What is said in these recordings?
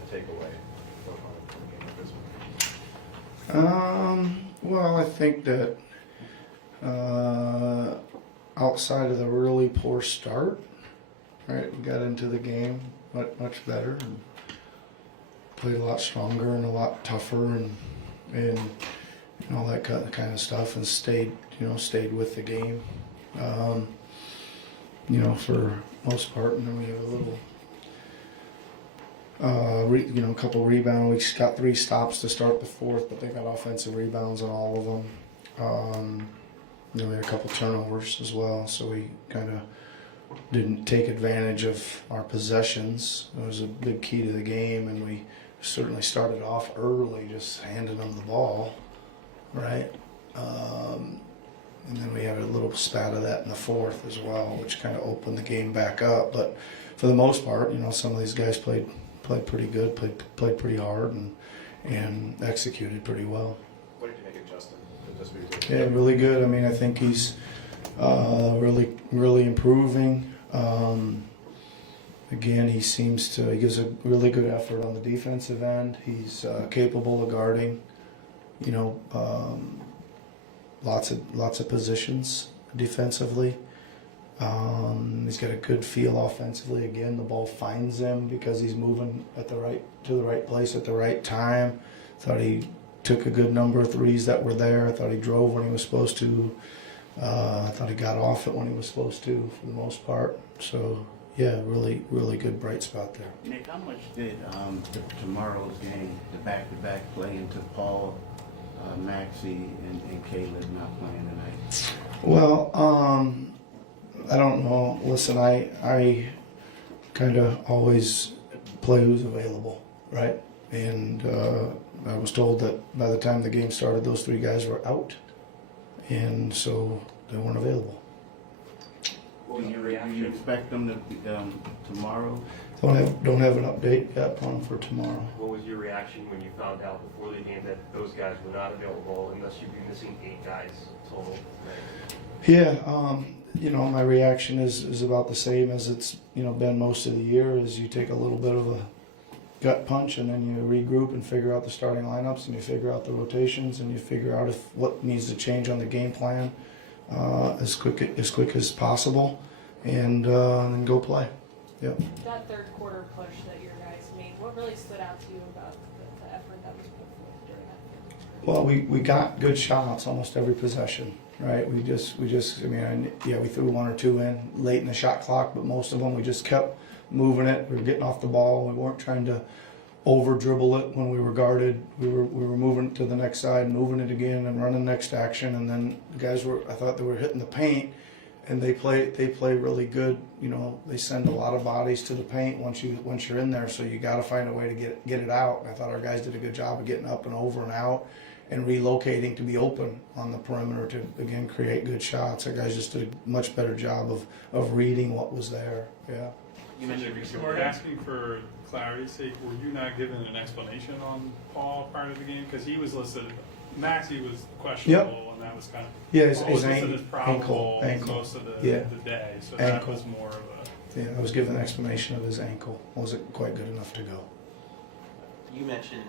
takeaway from a game like this one? Well, I think that outside of the really poor start, right, we got into the game much better and played a lot stronger and a lot tougher and all that kind of stuff, and stayed with the game, for most part. And then we have a little, a couple rebounds. We got 3 stops to start the fourth, but they got offensive rebounds on all of them. Then we had a couple turnovers as well, so we kind of didn't take advantage of our possessions. It was a big key to the game, and we certainly started off early, just handing them the ball, right? And then we had a little spat of that in the fourth as well, which kind of opened the game back up. But for the most part, some of these guys played pretty good, played pretty hard, and executed pretty well. What did you make of Justin? Yeah, really good. I mean, I think he's really improving. Again, he gives a really good effort on the defensive end. He's capable of guarding, lots of positions defensively. He's got a good feel offensively. Again, the ball finds him because he's moving to the right place at the right time. Thought he took a good number of threes that were there. I thought he drove when he was supposed to. I thought he got off it when he was supposed to, for the most part. So, yeah, really, really good bright spot there. Nick, how much did tomorrow's game, the back-to-back play into Paul, Maxey, and Caleb not playing tonight? Well, I don't know. Listen, I kind of always play who's available, right? And I was told that by the time the game started, those 3 guys were out, and so they weren't available. Do you expect them to be tomorrow? Don't have an update yet on for tomorrow. What was your reaction when you found out before the game that those guys were not available, and thus you'd be missing 8 guys total tonight? Yeah, my reaction is about the same as it's been most of the year. Is you take a little bit of a gut punch, and then you regroup and figure out the starting lineups, and you figure out the rotations, and you figure out what needs to change on the game plan as quick as possible, and then go play. Yep. That third quarter push that your guys made, what really stood out to you about the effort that was put forth during that? Well, we got good shots almost every possession, right? We threw 1 or 2 in late in the shot clock, but most of them we just kept moving it. We were getting off the ball. We weren't trying to over dribble it when we were guarded. We were moving it to the next side, moving it again, and running next action. And then the guys I thought they were hitting the paint, and they play really good. They send a lot of bodies to the paint once you're in there. So you got to find a way to get it out. And I thought our guys did a good job of getting up and over and out, and relocating to be open on the perimeter to again create good shots. Our guys just did a much better job of reading what was there. Yeah. You mentioned recently. You were asking for clarity's sake, were you not given an explanation on Paul prior to the game? Because he was listed, Maxey was questionable, and that was kind of his listed as probable ankle. most of the day. So ankle. That was more of a. Yeah, I was given an explanation of his ankle. Wasn't quite good enough to go. You mentioned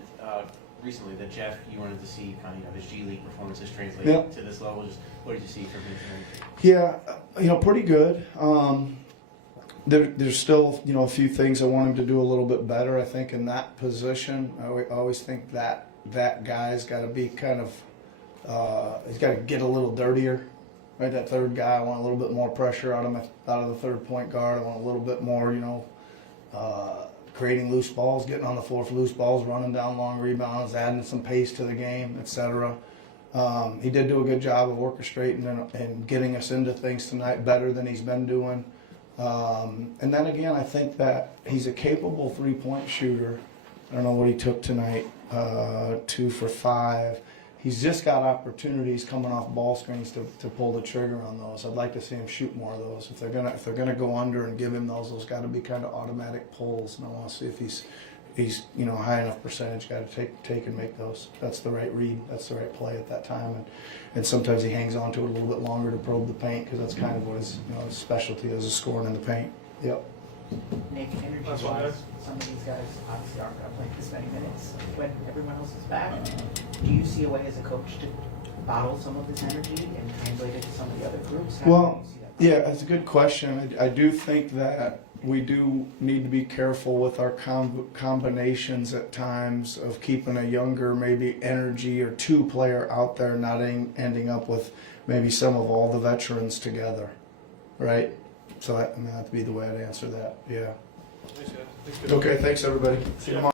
recently that Jeff, you wanted to see kind of his G League performances translated to this level. Just what did you see from him tonight? Yeah, pretty good. There's still, a few things I want him to do a little bit better. I think in that position, I always think that guy's got to be kind of, he's got to get a little dirtier. Right, that third guy, I want a little bit more pressure out of the third point guard. I want a little bit more, creating loose balls, getting on the floor for loose balls, running down long rebounds, adding some pace to the game, etc. He did do a good job of orchestrating and getting us into things tonight better than he's been doing. And then again, I think that he's a capable 3-point shooter. I don't know what he took tonight, 2 for 5. He's just got opportunities coming off ball screens to pull the trigger on those. I'd like to see him shoot more of those. If they're gonna go under and give him those got to be kind of automatic pulls. And I want to see if he's high enough percentage guy to take and make those. That's the right read. That's the right play at that time. And sometimes he hangs on to it a little bit longer to probe the paint because that's kind of what his specialty is scoring in the paint. Yep. Nick, That's energy-wise, okay. some of these guys obviously aren't going to play this many minutes when everyone else is back. Do you see a way as a coach to bottle some of this energy and translate it to some of the other groups? How do Well, you see that? yeah, that's a good question. I do think that we do need to be careful with our combinations at times of keeping a younger, maybe energy or two player out there, not ending up with maybe some of all the veterans together, right? So that'd be the way I'd answer that. Yeah. Thanks, guys. Thanks, guys. Okay. Thanks, everybody. See you tomorrow.